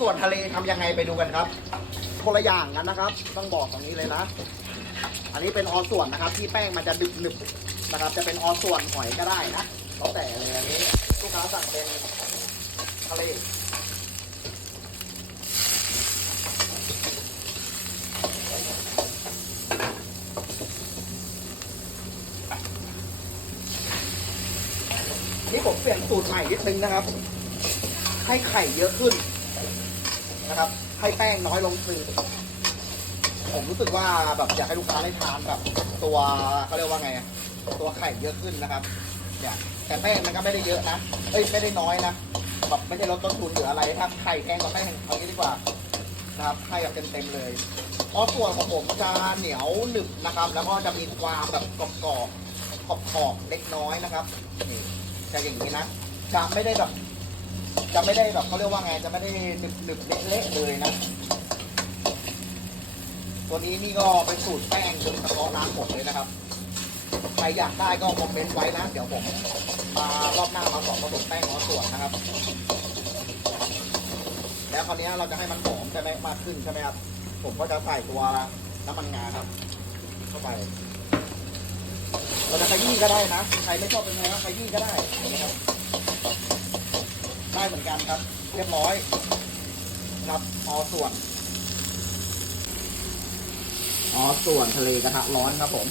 ส่วนทะเลทำยังไงไปดูกันครับ คนละอย่างกันนะครับ ต้องบอกตรงนี้เลยนะ อันนี้เป็นออส่วนนะครับ ที่แป้งมันจะดึบหนึบนะครับ จะเป็นออส่วนหอยก็ได้นะแล้วแต่เลยอันนี้ลูกค้าสั่งเป็นทะเลนี่ผมเปลี่ยนสูตรใหม่นิดนึงนะครับ ให้ไข่เยอะขึ้น นะครับ ให้แป้งน้อยลงคือผมรู้สึกว่าแบบอยากให้ลูกค้าได้ทานแบบตัวเขาเรียกว่าไงตัวไข่เยอะขึ้นนะครับเนี่ยแต่แป้งมันก็ไม่ได้เยอะนะเอ้ยไม่ได้น้อยนะแบบไม่ได้ลดต้นทุนหรืออะไรครับไข่แพงกว่าแป้งเอางี้ดีกว่านะครับให้แบบเต็มๆเลยเพราะส่วนของผมจะเหนียวหนึบนะครับ แล้วก็จะมีความแบบกรอบๆขอบๆเล็กน้อยนะครับนี่จะอย่างนี้นะจะไม่ได้แบบ จะไม่ได้แบบเขาเรียกว่าไงจะไม่ได้หนึบหนึบเละๆเลยนะ ตัวนี้นี่ก็เป็นสูตรแป้งจนเฉพาะร้านผมเลยนะครับ ใครอยากได้ก็คอมเมนต์ไว้นะ เดี๋ยวผมมารอบหน้ามาสอนผสมแป้งขอส่วนนะครับ แล้วคราวนี้เราจะให้มันหอมใช่ไหมมากขึ้นใช่ไหมครับผมก็จะใส่ตัวน้ำมันงาครับ เข้าไปเราจะขยี้ก็ได้นะ ใครไม่ชอบเป็นไงก็ขยี้ก็ได้นะครับ ได้เหมือนกันครับ เรียบร้อยครับออส่วนออส่วนทะเลกระทะร้อนครับผม